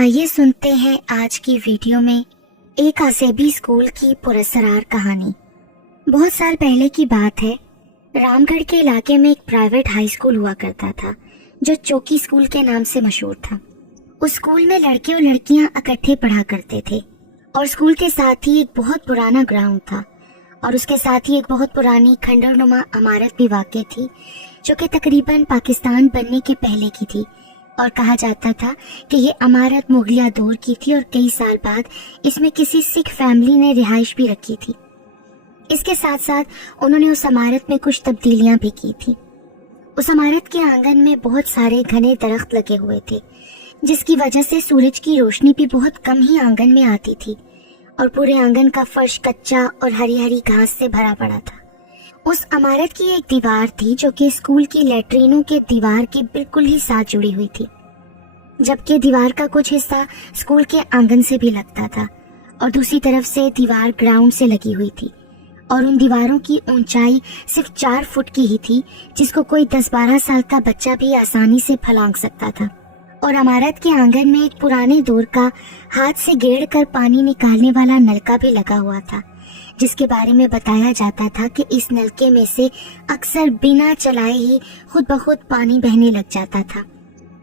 आइए सुनते हैं आज की वीडियो में एक असेबी स्कूल की पुरस्कार कहानी। बहुत साल पहले की बात है। रामगढ़ के इलाके में एक प्राइवेट हाई स्कूल हुआ करता था जो चौकी स्कूल के नाम से मशहूर था। उस स्कूल में लड़के और लड़कियां इकट्ठे पढ़ा करते थे और स्कूल के साथ ही एक बहुत पुराना ग्राउंड था और उसके साथ ही एक बहुत पुरानी खंडरनुमा इमारत भी वाक़ई थी जो कि तकरीबन पाकिस्तान बनने के पहले की थी और कहा जाता था कि ये इमारत मुगलिया दौर की थी और कई साल बाद इसमें किसी सिख फैमिली ने रिहाइश भी रखी थी। इसके साथ साथ उन्होंने उस इमारत में कुछ तब्दीलियां भी की थी। उस इमारत के आंगन में बहुत सारे घने दरख्त लगे हुए थे जिसकी वजह से सूरज की रोशनी भी बहुत कम ही आंगन में आती थी और पूरे आंगन का फर्श कच्चा और हरी हरी घास से भरा पड़ा था। उस इमारत की एक दीवार थी जो कि स्कूल की लैट्रिनों के दीवार के बिल्कुल ही साथ जुड़ी हुई थी, जबकि दीवार का कुछ हिस्सा स्कूल के आंगन से भी लगता था और दूसरी तरफ से दीवार ग्राउंड से लगी हुई थी और उन दीवारों की ऊंचाई सिर्फ 4 फुट की ही थी जिसको कोई 10-12 साल का बच्चा भी आसानी से फलांग सकता था। और इमारत के आंगन में एक पुराने दौर का हाथ से गेड़ कर पानी निकालने वाला नलका भी लगा हुआ था जिसके बारे में बताया जाता था कि इस नलके में से अक्सर बिना चलाए ही खुद ब खुद पानी बहने लग जाता था।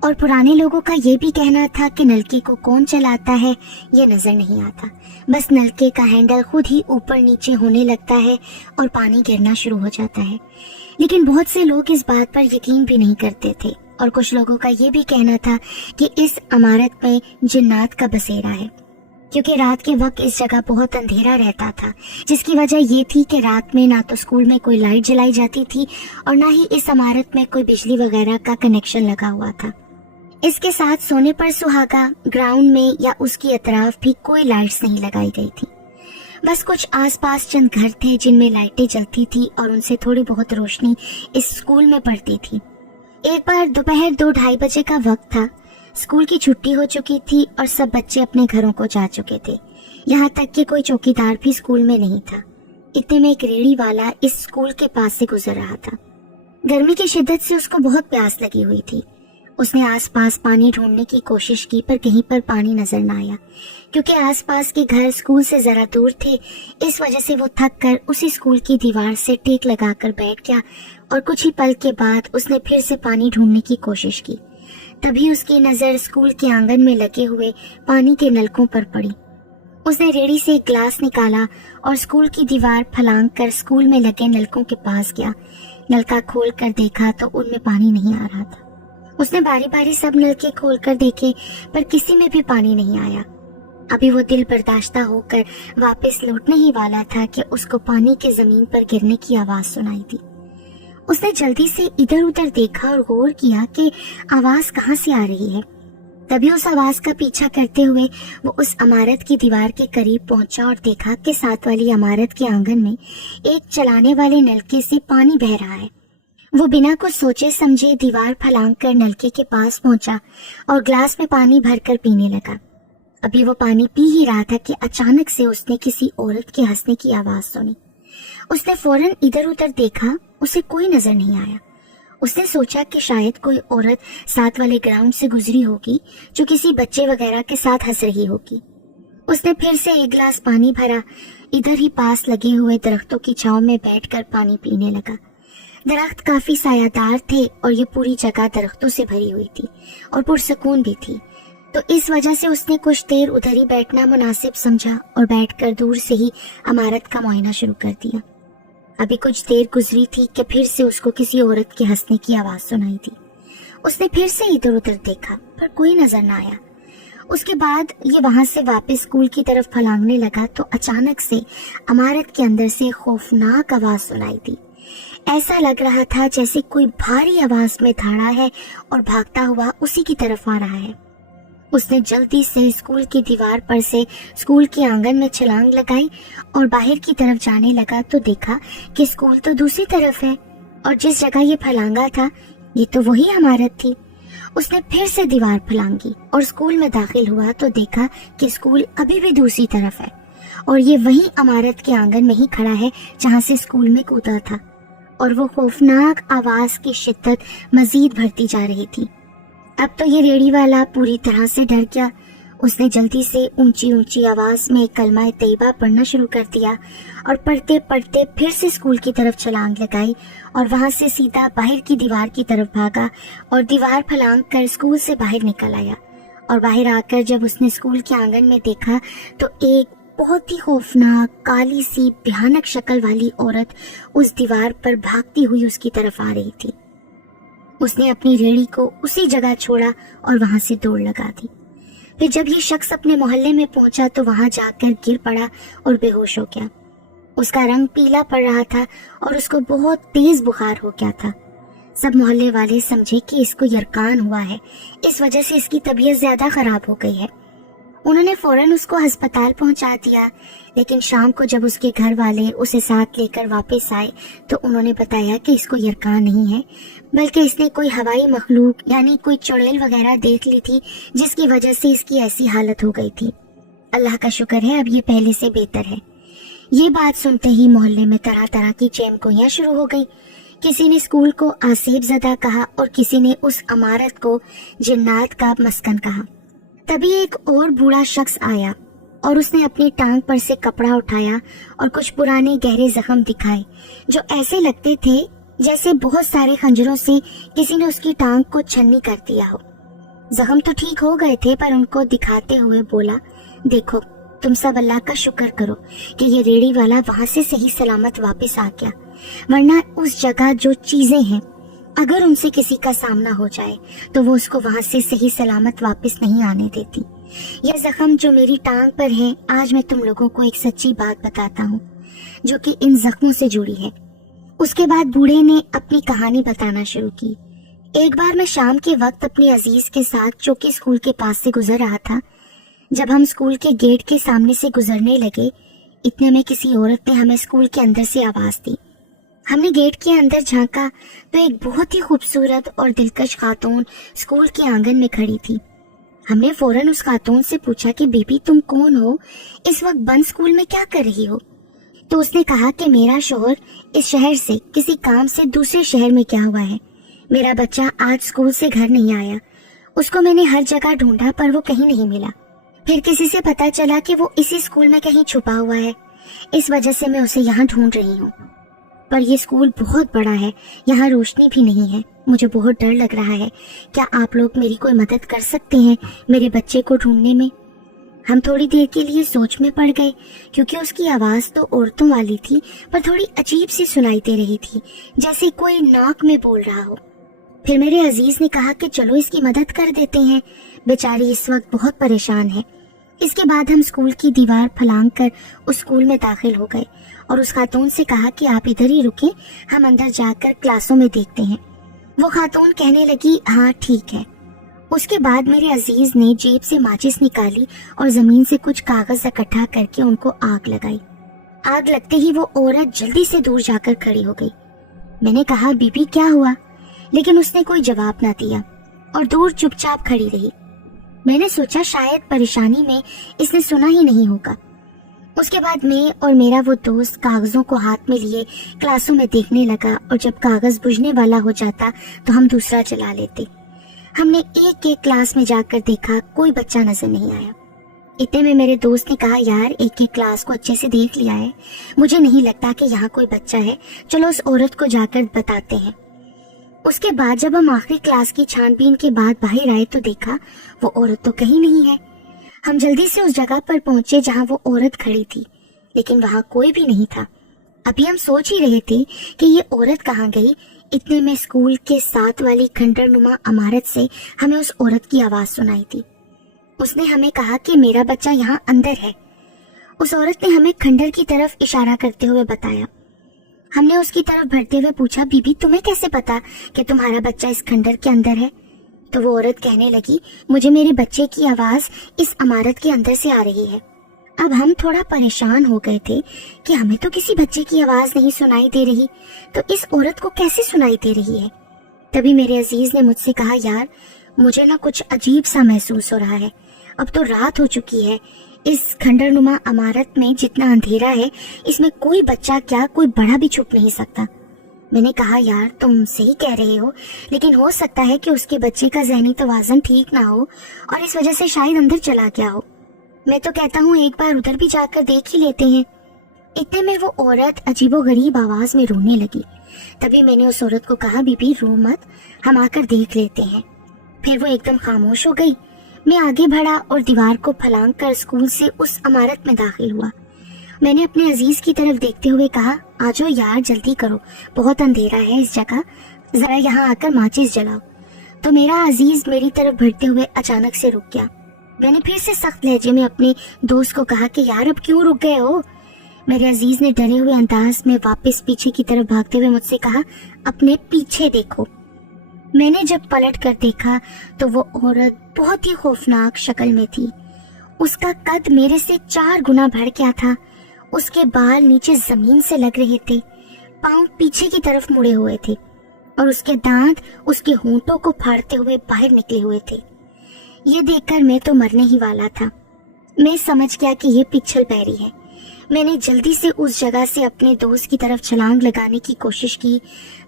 और पुराने लोगों का ये भी कहना था कि नलके को कौन चलाता है ये नजर नहीं आता, बस नलके का हैंडल खुद ही ऊपर नीचे होने लगता है और पानी गिरना शुरू हो जाता है। लेकिन बहुत से लोग इस बात पर यकीन भी नहीं करते थे और कुछ लोगों का ये भी कहना था कि इस इमारत में जिन्नात का बसेरा है क्योंकि रात के वक्त इस जगह बहुत अंधेरा रहता था, जिसकी वजह ये थी कि रात में ना तो स्कूल में कोई लाइट जलाई जाती थी और ना ही इस इमारत में कोई बिजली वगैरह का कनेक्शन लगा हुआ था। इसके साथ सोने पर सुहागा ग्राउंड में या उसकी अतराफ भी कोई लाइट्स नहीं लगाई गई थी। बस कुछ आसपास चंद घर थे जिनमें लाइटें जलती थी और उनसे थोड़ी बहुत रोशनी इस स्कूल में पड़ती थी। एक बार दोपहर 2-2:30 बजे का वक्त था। स्कूल की छुट्टी हो चुकी थी और सब बच्चे अपने घरों को जा चुके थे, यहाँ तक कि कोई चौकीदार भी स्कूल में नहीं था। इतने में एक रेहड़ी वाला इस स्कूल के पास से गुजर रहा था। गर्मी की शिद्दत से उसको बहुत प्यास लगी हुई थी। उसने आसपास पानी ढूंढने की कोशिश की पर कहीं पर पानी नजर न आया क्योंकि आसपास के घर स्कूल से जरा दूर थे। इस वजह से वो थक कर उसी स्कूल की दीवार से टेक लगाकर बैठ गया और कुछ ही पल के बाद उसने फिर से पानी ढूंढने की कोशिश की। तभी उसकी नजर स्कूल के आंगन में लगे हुए पानी के नलकों पर पड़ी। उसने रेड़ी से एक ग्लास निकाला और स्कूल की दीवार फलांग कर स्कूल में लगे नलकों के पास गया। नलका खोल कर देखा तो उनमें पानी नहीं आ रहा था। उसने बारी बारी सब नलके खोल कर देखे पर किसी में भी पानी नहीं आया। अभी वो दिल बर्दाश्ता होकर वापस लौटने ही वाला था कि उसको पानी के जमीन पर गिरने की आवाज सुनाई दी। उसने जल्दी से इधर उधर देखा और गौर किया कि आवाज कहाँ से आ रही है। तभी उस आवाज का पीछा करते हुए वो उस इमारत की दीवार के करीब पहुंचा और देखा कि साथ वाली इमारत के आंगन में एक चलाने वाले नलके से पानी बह रहा है। वो बिना कुछ सोचे समझे दीवार फलांग कर नलके के पास पहुंचा और ग्लास में पानी भरकर पीने लगा। अभी वो पानी पी ही रहा था कि अचानक से उसने किसी औरत के हंसने की आवाज सुनी। उसने फौरन इधर उधर देखा, उसे कोई नजर नहीं आया। उसने सोचा कि शायद कोई औरत साथ वाले ग्राउंड से गुजरी होगी जो किसी बच्चे वगैरह के साथ हंस रही होगी। उसने फिर से एक गिलास पानी भरा, इधर ही पास लगे हुए दरख्तों की छांव में बैठकर पानी पीने लगा। दरख्त काफी सायादार थे और ये पूरी जगह दरख्तों से भरी हुई थी और पुरसकून भी थी, तो इस वजह से उसने कुछ देर उधर ही बैठना मुनासिब समझा और बैठकर दूर से ही इमारत का मुआयना शुरू कर दिया। अभी कुछ देर गुजरी थी कि फिर से उसको किसी औरत के हंसने की आवाज सुनाई दी। उसने फिर से इधर उधर देखा पर कोई नजर न आया। उसके बाद ये वहां से वापस स्कूल की तरफ फलांगने लगा तो अचानक से इमारत के अंदर से खौफनाक आवाज सुनाई दी। ऐसा लग रहा था जैसे कोई भारी आवाज में धाड़ा है और भागता हुआ उसी की तरफ आ रहा है। उसने जल्दी से स्कूल की दीवार पर से स्कूल के आंगन में छलांग लगाई और बाहर की तरफ जाने लगा तो देखा कि स्कूल तो दूसरी तरफ है और जिस जगह ये फलांगा था ये तो वही इमारत थी। उसने फिर से दीवार फलांगी और स्कूल में दाखिल हुआ तो देखा कि स्कूल अभी भी दूसरी तरफ है और ये वही इमारत के आंगन में ही खड़ा है जहाँ से स्कूल में कूदा था और वो खौफनाक आवाज की शिद्दत मजीद बढ़ती जा रही थी। अब तो ये रेड़ी वाला पूरी तरह से डर गया। उसने जल्दी से ऊंची ऊंची आवाज में कलमा तैयबा पढ़ना शुरू कर दिया और पढ़ते पढ़ते फिर से स्कूल की तरफ छलांग लगाई और वहां से सीधा बाहर की दीवार की तरफ भागा और दीवार फलांग कर स्कूल से बाहर निकल आया। और बाहर आकर जब उसने स्कूल के आंगन में देखा तो एक बहुत ही खौफनाक काली सी भयानक शक्ल वाली औरत उस दीवार पर भागती हुई उसकी तरफ आ रही थी। उसने अपनी रेड़ी को उसी जगह छोड़ा और वहां से दौड़ लगा दी। फिर जब ये शख्स अपने मोहल्ले में पहुंचा तो वहां जाकर गिर पड़ा और बेहोश हो गया। उसका रंग पीला पड़ रहा था और उसको बहुत तेज बुखार हो गया था। सब मोहल्ले वाले समझे कि इसको यरकान हुआ है, इस वजह से इसकी तबीयत ज्यादा खराब हो गई है। उन्होंने फौरन उसको अस्पताल पहुंचा दिया, लेकिन शाम को जब उसके घर वाले उसे साथ लेकर वापस आए तो उन्होंने बताया कि इसको यरकान नहीं है, बल्कि इसने कोई हवाई मखलूक यानी कोई चुड़ैल वगैरह देख ली थी, जिसकी वजह से इसकी ऐसी हालत हो गई थी। अल्लाह का शुक्र है अब ये पहले से बेहतर है। ये बात सुनते ही मोहल्ले में तरह तरह की चेमकोइयां शुरू हो गई। किसी ने स्कूल को आसेब ज़दा कहा और किसी ने उस इमारत को जिन्नात का मस्कन कहा। तभी एक और बूढ़ा शख्स आया और उसने अपनी टांग पर से कपड़ा उठाया और कुछ पुराने गहरे जख्म दिखाए जो ऐसे लगते थे जैसे बहुत सारे खंजरों से किसी ने उसकी टांग को छन्नी कर दिया हो। जख्म तो ठीक हो गए थे, पर उनको दिखाते हुए बोला, देखो तुम सब अल्लाह का शुक्र करो कि ये रेड़ी वाला वहां से सही सलामत वापस आ गया, वरना उस जगह जो चीजें हैं अगर उनसे किसी का सामना हो जाए तो वो उसको वहां से सही सलामत वापस नहीं आने देती। यह जख्म जो मेरी टांग पर है, आज मैं तुम लोगों को एक सच्ची बात बताता हूँ जो कि इन जख्मों से जुड़ी है। उसके बाद बूढ़े ने अपनी कहानी बताना शुरू की। एक बार मैं शाम के वक्त अपनी अजीज के साथ जो कि स्कूल के पास से गुजर रहा था। जब हम स्कूल के गेट के सामने से गुजरने लगे, इतने में किसी औरत ने हमें स्कूल के अंदर से आवाज दी। हमने गेट के अंदर झांका तो एक बहुत ही खूबसूरत और दिलकश खातून स्कूल के आंगन में खड़ी थी। हमने फौरन उस खातून से पूछा कि बीबी तुम कौन हो, इस वक्त बंद स्कूल में क्या कर रही हो? तो उसने कहा कि मेरा शौहर इस शहर से किसी काम से दूसरे शहर में गया हुआ है। मेरा बच्चा आज स्कूल से घर नहीं आया। उसको मैंने हर जगह ढूंढा पर वो कहीं नहीं मिला। फिर किसी से पता चला कि वो इसी स्कूल में कहीं छुपा हुआ है, इस वजह से मैं उसे यहाँ ढूंढ रही हूँ। पर ये स्कूल बहुत बड़ा है, यहाँ रोशनी भी नहीं है, मुझे बहुत डर लग रहा है। क्या आप लोग मेरी कोई मदद कर सकते हैं मेरे बच्चे को ढूंढने में? हम थोड़ी देर के लिए सोच में पड़ गए, क्योंकि उसकी आवाज तो औरतों वाली थी पर थोड़ी अजीब सी सुनाई दे रही थी, जैसे कोई नाक में बोल रहा हो। फिर मेरे अजीज ने कहा कि चलो इसकी मदद कर देते हैं, बेचारी इस वक्त बहुत परेशान है। इसके बाद हम स्कूल की दीवार फलांग कर उस स्कूल में दाखिल हो गए और उस खातून से कहा कि आप इधर ही रुकें, हम अंदर जाकर क्लासों में देखते हैं। वो खातून कहने लगी, हाँ ठीक है। उसके बाद मेरे अजीज ने जेब से माचिस निकाली और जमीन से कुछ कागज इकट्ठा करके उनको आग लगाई। आग लगते ही वो औरत जल्दी से दूर जाकर खड़ी हो गई। मैंने कहा, बीबी क्या हुआ? लेकिन उसने कोई जवाब ना दिया और दूर चुपचाप खड़ी रही। मैंने सोचा शायद परेशानी में इसने सुना ही नहीं होगा। उसके बाद मैं और मेरा वो दोस्त कागजों को हाथ में लिए क्लासों में देखने लगा और जब कागज बुझने वाला हो जाता तो हम दूसरा चला लेते। हमने एक एक क्लास में जाकर देखा, कोई बच्चा नजर नहीं आया। इतने में मेरे दोस्त ने कहा, यार एक एक क्लास को अच्छे से देख लिया है, मुझे नहीं लगता कि यहाँ कोई बच्चा है, चलो उस औरत को जाकर बताते हैं। उसके बाद जब हम आखिरी क्लास की छानबीन के बाद बाहर आए तो देखा वो औरत तो कहीं नहीं है। हम जल्दी से उस जगह पर पहुंचे जहां वो औरत खड़ी थी, लेकिन वहां कोई भी नहीं था। अभी हम सोच ही रहे थे कि ये औरत कहाँ गई, इतने में स्कूल के साथ वाली खंडर नुमा इमारत से हमें उस औरत की आवाज सुनाई थी। उसने हमें कहा कि मेरा बच्चा यहाँ अंदर है। उस औरत ने हमें खंडर की तरफ इशारा करते हुए बताया। हमने उसकी तरफ बढ़ते हुए पूछा, बीबी तुम्हें कैसे पता कि तुम्हारा बच्चा इस खंडर के अंदर है? तो वो औरत कहने लगी, मुझे मेरे बच्चे की आवाज इस इमारत के अंदर से आ रही है। अब हम थोड़ा परेशान हो गए थे कि हमें तो किसी बच्चे की आवाज नहीं सुनाई दे रही, तो इस औरत को कैसे सुनाई दे रही है? तभी मेरे अजीज ने मुझसे कहा, यार मुझे ना कुछ अजीब सा महसूस हो रहा है। अब तो रात हो चुकी है, इस खंडरनुमा इमारत में जितना अंधेरा है इसमें कोई बच्चा क्या कोई बड़ा भी छुप नहीं सकता। میں نے کہا یار تم صحیح کہہ رہے ہو، لیکن ہو سکتا ہے کہ اس کے بچے کا ذہنی توازن ٹھیک نہ ہو اور اس وجہ سے شاید اندر چلا گیا ہو۔ میں تو کہتا ہوں ایک بار ادھر بھی جا کر دیکھ ہی لیتے ہیں۔ اتنے میں وہ عورت عجیب و غریب آواز میں رونے لگی۔ تبھی میں نے اس عورت کو کہا بی بی رو مت، ہم آ کر دیکھ لیتے ہیں۔ پھر وہ ایک دم خاموش ہو گئی۔ میں آگے بڑھا اور دیوار کو پھلانگ کر اسکول سے اس عمارت میں داخل ہوا۔ میں نے اپنے عزیز کی طرف دیکھتے ہوئے کہا آ جاؤ یار جلدی کرو، بہت اندھیرا ہے اس جگہ، ذرا یہاں آ کر ماچس جلاؤ۔ تو میرا عزیز میری طرف بڑھتے ہوئے اچانک سے رک گیا۔ میں نے پھر سے سخت لہجے میں اپنے دوست کو کہا کہ یار اب کیوں رک گئے ہو؟ میرے عزیز نے ڈرے ہوئے انداز میں واپس پیچھے کی طرف بھاگتے ہوئے مجھ سے کہا اپنے پیچھے دیکھو۔ میں نے جب پلٹ کر دیکھا تو وہ عورت بہت ہی خوفناک شکل میں تھی۔ اس کا قد میرے سے 4 گنا بڑھ گیا تھا۔ اس کے بال نیچے زمین سے لگ رہے تھے، پاؤں پیچھے کی طرف مڑے ہوئے تھے اور اس کے دانت اس کے ہونٹوں کو پھاڑتے ہوئے باہر نکلے ہوئے تھے۔ یہ دیکھ کر میں تو مرنے ہی والا تھا۔ میں سمجھ گیا کہ یہ پچھل پیری ہے۔ میں نے جلدی سے اس جگہ سے اپنے دوست کی طرف چھلانگ لگانے کی کوشش کی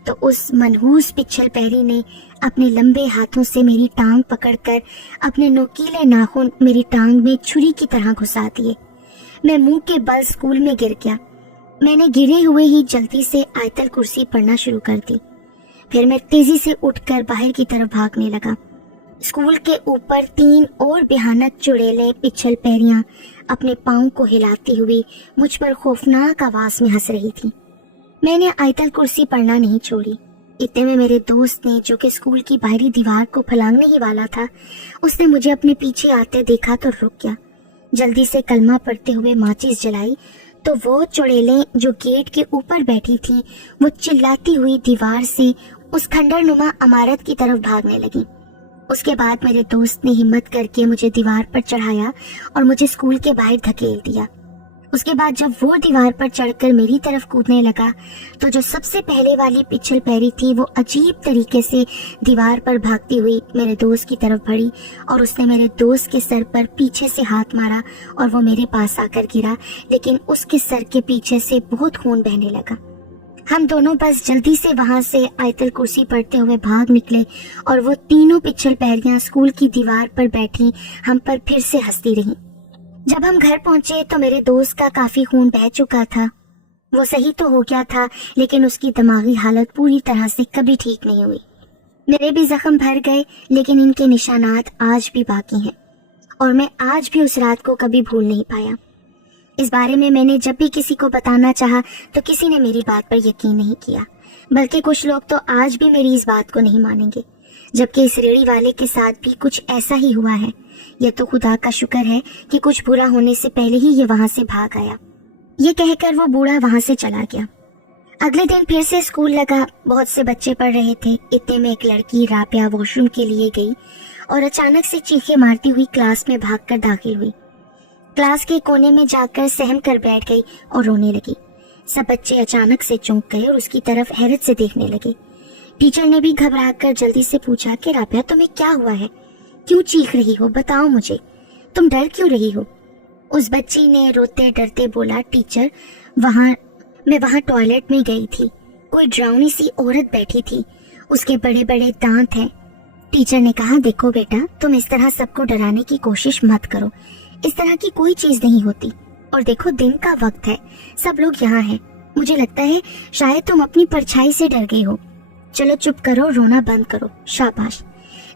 تو اس منحوس پچھل پیری نے اپنے لمبے ہاتھوں سے میری ٹانگ پکڑ کر اپنے نوکیلے ناخن میری ٹانگ میں چھری کی طرح گھسا دیے۔ میں منہ کے بل اسکول میں گر گیا۔ میں نے گرے ہوئے ہی جلدی سے آیت الکرسی پڑھنا شروع کر دی۔ پھر میں تیزی سے اٹھ کر باہر کی طرف بھاگنے لگا۔ اسکول کے اوپر 3 اور بھیانک چڑیلیں پچھل پیریاں اپنے پاؤں کو ہلاتی ہوئی مجھ پر خوفناک آواز میں ہنس رہی تھی۔ میں نے آیت الکرسی پڑھنا نہیں چھوڑی۔ اتنے میں میرے دوست نے، جو کہ اسکول کی باہری دیوار کو پھلانگنے ہی والا تھا، اس نے مجھے اپنے پیچھے آتے دیکھا تو رک گیا۔ جلدی سے کلمہ پڑھتے ہوئے ماچس جلائی تو وہ چڑیلیں جو گیٹ کے اوپر بیٹھی تھیں وہ چلاتی ہوئی دیوار سے اس کھنڈر نما عمارت کی طرف بھاگنے لگی۔ اس کے بعد میرے دوست نے ہمت کر کے مجھے دیوار پر چڑھایا اور مجھے اسکول کے باہر دھکیل دیا۔ اس کے بعد جب وہ دیوار پر چڑھ کر میری طرف کودنے لگا تو جو سب سے پہلے والی پچھل پیری تھی وہ عجیب طریقے سے دیوار پر بھاگتی ہوئی میرے دوست کی طرف بڑھی اور اس نے میرے دوست کے سر پر پیچھے سے ہاتھ مارا اور وہ میرے پاس آ کر گرا، لیکن اس کے سر کے پیچھے سے بہت خون بہنے لگا۔ ہم دونوں بس جلدی سے وہاں سے آیت الکرسی پڑھتے ہوئے بھاگ نکلے اور وہ تینوں پچھل پیریاں اسکول کی دیوار پر بیٹھی ہم پر پھر سے ہنستی رہیں۔ جب ہم گھر پہنچے تو میرے دوست کا کافی خون بہہ چکا تھا۔ وہ صحیح تو ہو گیا تھا لیکن اس کی دماغی حالت پوری طرح سے کبھی ٹھیک نہیں ہوئی۔ میرے بھی زخم بھر گئے لیکن ان کے نشانات آج بھی باقی ہیں اور میں آج بھی اس رات کو کبھی بھول نہیں پایا۔ اس بارے میں نے جب بھی کسی کو بتانا چاہا تو کسی نے میری بات پر یقین نہیں کیا، بلکہ کچھ لوگ تو آج بھی میری اس بات کو نہیں مانیں گے، جبکہ اس ریڑھی والے کے ساتھ بھی کچھ ایسا ہی ہوا ہے۔ یہ تو خدا کا شکر ہے کہ کچھ برا ہونے سے پہلے ہی یہ وہاں سے بھاگ آیا۔ یہ کہہ کر وہ بوڑھا وہاں سے چلا گیا۔ اگلے دن پھر سے اسکول لگا، بہت سے بچے پڑھ رہے تھے۔ اتنے میں ایک لڑکی رابعہ واش روم کے لیے گئی اور اچانک سے چیخیں مارتی ہوئی کلاس میں بھاگ کر داخل ہوئی۔ کلاس کے کونے میں جا کر سہم کر بیٹھ گئی اور رونے لگی۔ سب بچے اچانک سے چونک گئے اور اس کی طرف حیرت سے دیکھنے لگے۔ ٹیچر نے بھی گھبرا کر جلدی سے پوچھا کہ رابعہ تمہیں کیا ہوا ہے؟ کیوں چیخ رہی ہو؟ بتاؤ مجھے، تم ڈر کیوں رہی ہو؟ اس بچی نے روتے ڈرتے بولا ٹیچر میں وہاں ٹوائلٹ میں گئی تھی، کوئی ڈراؤنی سی عورت بیٹھی تھی، اس کے بڑے بڑے دانت ہیں۔ ٹیچر نے کہا دیکھو بیٹا، تم اس طرح سب کو ڈرانے کی کوشش مت کرو، اس طرح کی کوئی چیز نہیں ہوتی، اور دیکھو دن کا وقت ہے، سب لوگ یہاں ہیں، مجھے لگتا ہے شاید تم اپنی پرچھائی سے ڈر گئی ہو، چلو چپ کرو، رونا بند کرو، شاباش۔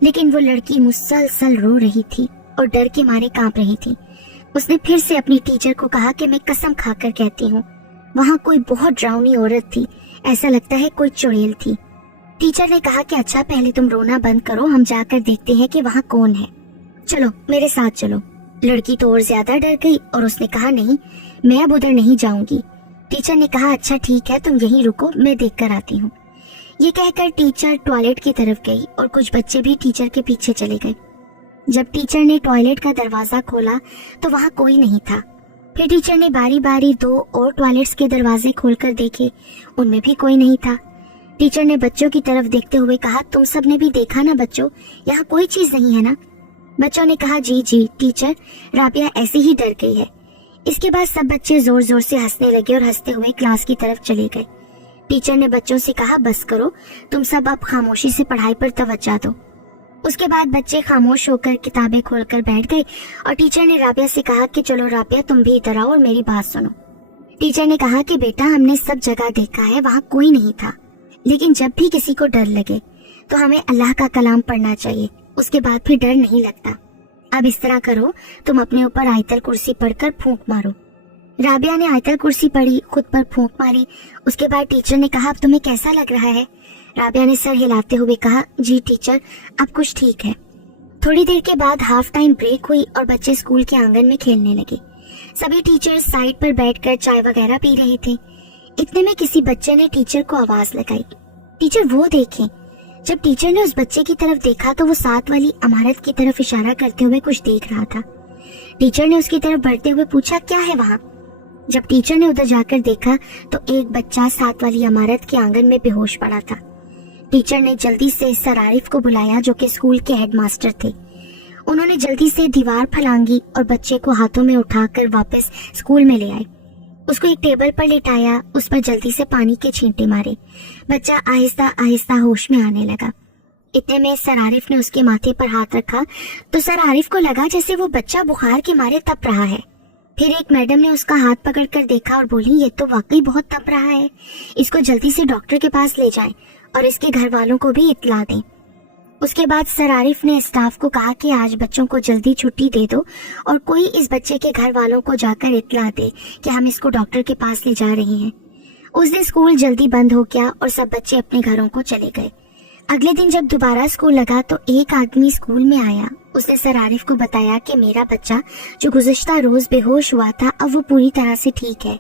لیکن وہ لڑکی مسلسل رو رہی تھی اور ڈر کے مارے کانپ رہی تھی۔ اس نے پھر سے اپنی ٹیچر کو کہا کہ میں قسم کھا کر کہتی ہوں وہاں کوئی بہت ڈراؤنی عورت تھی، ایسا لگتا ہے کوئی چڑیل تھی۔ ٹیچر نے کہا کہ اچھا پہلے تم رونا بند کرو، ہم جا کر دیکھتے ہیں کہ وہاں کون ہے، چلو میرے ساتھ چلو۔ لڑکی تو اور زیادہ ڈر گئی اور اس نے کہا نہیں، میں اب ادھر نہیں جاؤں گی۔ ٹیچر نے کہا اچھا ٹھیک ہے، تم یہیں رکو، میں دیکھ کر آتی ہوں۔ یہ کہہ کر ٹیچر ٹوائلٹ کی طرف گئی اور کچھ بچے بھی ٹیچر کے پیچھے چلے گئے۔ جب ٹیچر نے ٹوائلٹ کا دروازہ کھولا تو وہاں کوئی نہیں تھا۔ پھر ٹیچر نے باری باری 2 اور ٹوائلٹس کے دروازے کھول کر دیکھے، ان میں بھی کوئی نہیں تھا۔ ٹیچر نے بچوں کی طرف دیکھتے ہوئے کہا تم سب نے بھی دیکھا نا بچوں، یہاں کوئی چیز نہیں ہے نا؟ بچوں نے کہا جی جی ٹیچر، رابعہ ایسے ہی ڈر گئی ہے۔ اس کے بعد سب بچے زور زور سے ہنسنے لگے اور ہنستے ہوئے کلاس کی طرف چلے گئے۔ टीचर ने बच्चों से कहा, बस करो, तुम सब अब खामोशी से पढ़ाई पर तवज्जो दो। उसके बाद बच्चे खामोश होकर किताबें खोलकर बैठ गए और टीचर ने राबिया से कहा कि चलो राबिया, तुम भी इधर आओ और मेरी बात सुनो। टीचर ने कहा कि बेटा, हमने सब जगह देखा है, वहाँ कोई नहीं था, लेकिन जब भी किसी को डर लगे तो हमें अल्लाह का कलाम पढ़ना चाहिए, उसके बाद फिर डर नहीं लगता। अब इस तरह करो, तुम अपने ऊपर आयतल कुर्सी पढ़कर फूंक मारो। राबिया ने आयतल कुर्सी पढ़ी, खुद पर फूंक मारी। उसके बाद टीचर ने कहा, अब तुम्हें कैसा लग रहा है? राबिया ने सर हिलाते हुए कहा, जी टीचर, अब कुछ ठीक है। थोड़ी देर के बाद हाफ टाइम ब्रेक हुई और बच्चे स्कूल के आंगन में खेलने लगे। सभी टीचर्स साइड पर बैठकर चाय वगैरह पी रहे थे। इतने में किसी बच्चे ने टीचर को आवाज लगाई, टीचर वो देखें। जब टीचर ने उस बच्चे की तरफ देखा तो वो साथ वाली इमारत की तरफ इशारा करते हुए कुछ देख रहा था। टीचर ने उसकी तरफ बढ़ते हुए पूछा, क्या है वहाँ? जब टीचर ने उधर जाकर देखा तो एक बच्चा साथ वाली इमारत के आंगन में बेहोश पड़ा था। टीचर ने जल्दी से सर आरिफ को बुलाया, जो कि स्कूल के हेडमास्टर थे। उन्होंने जल्दी से दीवार फलांगी और बच्चे को हाथों में उठाकर वापस स्कूल में ले आए। उसको एक टेबल पर लिटाया, उस पर जल्दी से पानी के छींटे मारे। बच्चा आहिस्ता आहिस्ता होश में आने लगा। इतने में सर आरिफ ने उसके माथे पर हाथ रखा तो सर आरिफ को लगा जैसे वो बच्चा बुखार के मारे तप रहा है। फिर एक मैडम ने उसका हाथ पकड़कर देखा और बोली, ये तो वाकई बहुत तप रहा है, इसको जल्दी से डॉक्टर के पास ले जाएं और इसके घर वालों को भी इत्तला दें। उसके बाद सर आरिफ ने स्टाफ को कहा कि आज बच्चों को जल्दी छुट्टी दे दो और कोई इस बच्चे के घर वालों को जाकर इत्तला दे कि हम इसको डॉक्टर के पास ले जा रहे हैं। उस दिन स्कूल जल्दी बंद हो गया और सब बच्चे अपने घरों को चले गए। अगले दिन जब दोबारा स्कूल लगा तो एक आदमी स्कूल में आया। उसने सर आरिफ को बताया कि मेरा बच्चा जो गुज़िश्ता रोज बेहोश हुआ था, अब वो पूरी तरह से ठीक है,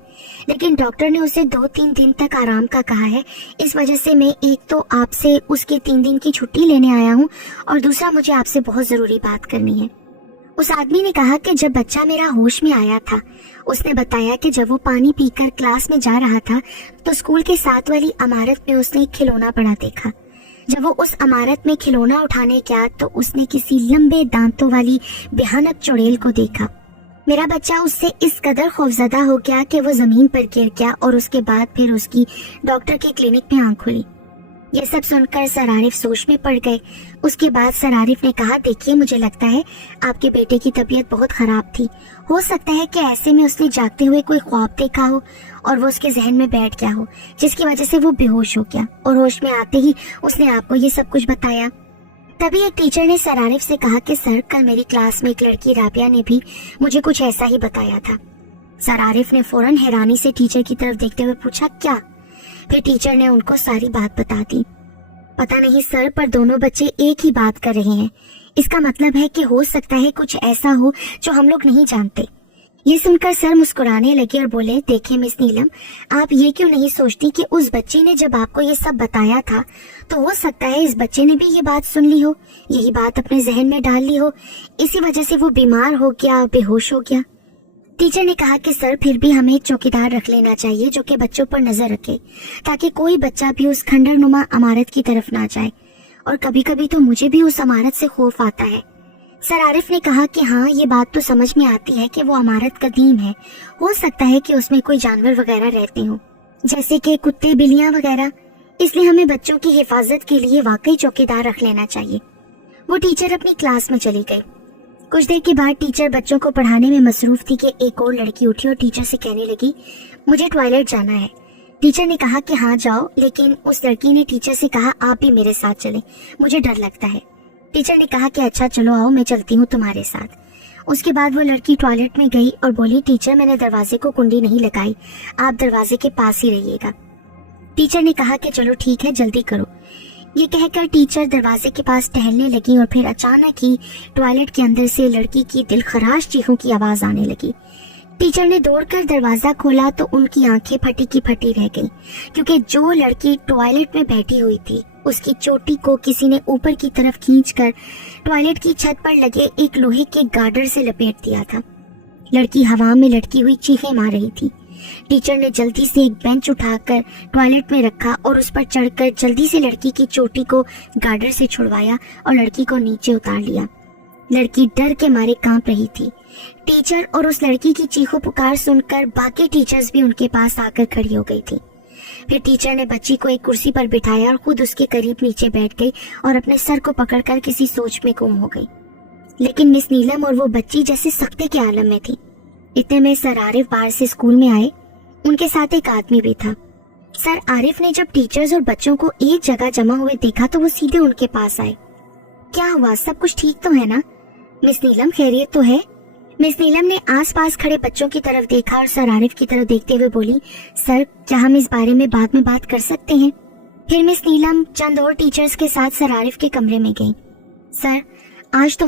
लेकिन डॉक्टर ने उसे 2-3 दिन तक आराम का कहा है। इस वजह से मैं एक तो आपसे उसके 3 दिन की छुट्टी लेने आया हूँ और दूसरा मुझे आपसे बहुत जरूरी बात करनी है। उस आदमी ने कहा कि जब बच्चा मेरा होश में आया था, उसने बताया कि जब वो पानी पीकर क्लास में जा रहा था तो स्कूल के साथ वाली इमारत में उसने एक खिलौना पड़ा देखा। जब वो उस इमारत में खिलौना उठाने गया तो उसने किसी लंबे दांतों वाली भयानक चुड़ैल को देखा। मेरा बच्चा उससे इस कदर खौफजदा हो गया कि वो जमीन पर गिर गया और उसके बाद फिर उसकी डॉक्टर के क्लिनिक में आंख खुली। ये सब सुनकर सर आरिफ सोच में पड़ गए। उसके बाद सर आरिफ ने कहा, देखिए, मुझे लगता है आपके बेटे की तबीयत बहुत खराब थी। हो सकता है कि ऐसे में उसने जागते हुए कोई ख्वाब देखा हो और वो उसके जहन में बैठ गया हो, जिसकी वजह से वो बेहोश हो गया और होश में आते ही उसने आपको ये सब कुछ बताया। तभी एक टीचर ने सर आरिफ से कहा कि सर, कल मेरी क्लास में एक लड़की राबिया ने भी मुझे कुछ ऐसा ही बताया था। सर आरिफ ने फौरन हैरानी से टीचर की तरफ देखते हुए पूछा, क्या? फिर टीचर ने उनको सारी बात बता दी। पता नहीं सर, पर दोनों बच्चे एक ही बात कर रहे हैं। इसका मतलब है कि हो सकता है कुछ ऐसा हो जो हम लोग नहीं जानते। ये सुनकर सर मुस्कुराने लगे और बोले, देखिए मिस नीलम, आप ये क्यों नहीं सोचती कि उस बच्चे ने जब आपको ये सब बताया था तो हो सकता है इस बच्चे ने भी ये बात सुन ली हो, यही बात अपने जहन में डाल ली हो, इसी वजह से वो बीमार हो गया, बेहोश हो गया। टीचर ने कहा कि सर, फिर भी हमें एक चौकीदार रख लेना चाहिए जो कि बच्चों पर नजर रखे, ताकि कोई बच्चा भी उस खंडरनुमा इमारत की तरफ ना जाए। और कभी कभी तो मुझे भी उस इमारत से खौफ आता है। सर आरिफ ने कहा कि हाँ, ये बात तो समझ में आती है कि वो इमारत कदीम है, हो सकता है कि उसमें कोई जानवर वगैरह रहते हो, जैसे कि कुत्ते, बिल्लियां वगैरह, इसलिए हमें बच्चों की हिफाजत के लिए वाकई चौकीदार रख लेना चाहिए। वो टीचर अपनी क्लास में चली गई। कुछ देर के बाद टीचर बच्चों को पढ़ाने में मसरूफ थी कि एक और लड़की उठी और टीचर से कहने लगी, मुझे टॉयलेट जाना है। टीचर ने कहा कि हाँ जाओ, लेकिन उस लड़की ने टीचर से कहा, आप भी मेरे साथ चलें, मुझे डर लगता है। टीचर ने कहा कि अच्छा चलो आओ, मैं चलती हूँ तुम्हारे साथ। उसके बाद वो लड़की टॉयलेट में गई और बोली, टीचर, मैंने दरवाजे को कुंडी नहीं लगाई, आप दरवाजे के पास ही रहिएगा। टीचर ने कहा कि चलो ठीक है, जल्दी करो। ये कहकर टीचर दरवाजे के पास टहलने लगी और फिर अचानक ही टॉयलेट के अंदर से लड़की की दिलखराश चीखों की आवाज आने लगी। टीचर ने दौड़कर दरवाजा खोला तो उनकी आंखें फटी की फटी रह गईं, क्योंकि जो लड़की टॉयलेट में बैठी हुई थी उसकी चोटी को किसी ने ऊपर की तरफ खींचकर टॉयलेट की छत पर लगे एक लोहे के गार्डर से लपेट दिया था। लड़की हवा में लटकी हुई चीखें मार रही थी। टीचर ने जल्दी से एक बेंच उठाकर टॉयलेट में रखा और उस पर चढ़कर जल्दी से लड़की की चोटी को गार्डर से छुड़वाया और लड़की को नीचे उतार लिया। लड़की डर के मारे कांप रही थी। टीचर और उस लड़की की चीखों पुकार सुनकर बाकी टीचर्स भी उनके पास आकर खड़ी हो गई थी। پھر ٹیچر نے بچی کو ایک کرسی پر بٹھایا اور خود اس کے قریب نیچے بیٹھ گئی اور اپنے سر کو پکڑ کر کسی سوچ میں گم ہو گئی۔ لیکن مس نیلم اور وہ بچی جیسے سکتے کے عالم میں تھی۔ اتنے میں سر عارف باہر سے اسکول میں آئے، ان کے ساتھ ایک آدمی بھی تھا۔ سر عارف نے جب ٹیچرز اور بچوں کو ایک جگہ جمع ہوئے دیکھا تو وہ سیدھے ان کے پاس آئے۔ کیا ہوا، سب کچھ ٹھیک تو ہے نا؟ مس نیلم خیریت تو ہے؟ مس نیلم نے آس پاس کھڑے بچوں کی طرف دیکھا اور سر عارف کی طرف دیکھتے ہوئے بولی، سر کیا ہم اس بارے میں بعد میں بات کر سکتے ہیں؟ پھر مس نیلم چند اور ٹیچرز کے ساتھ سر عارف کے کمرے میں گئی۔ سر آج تو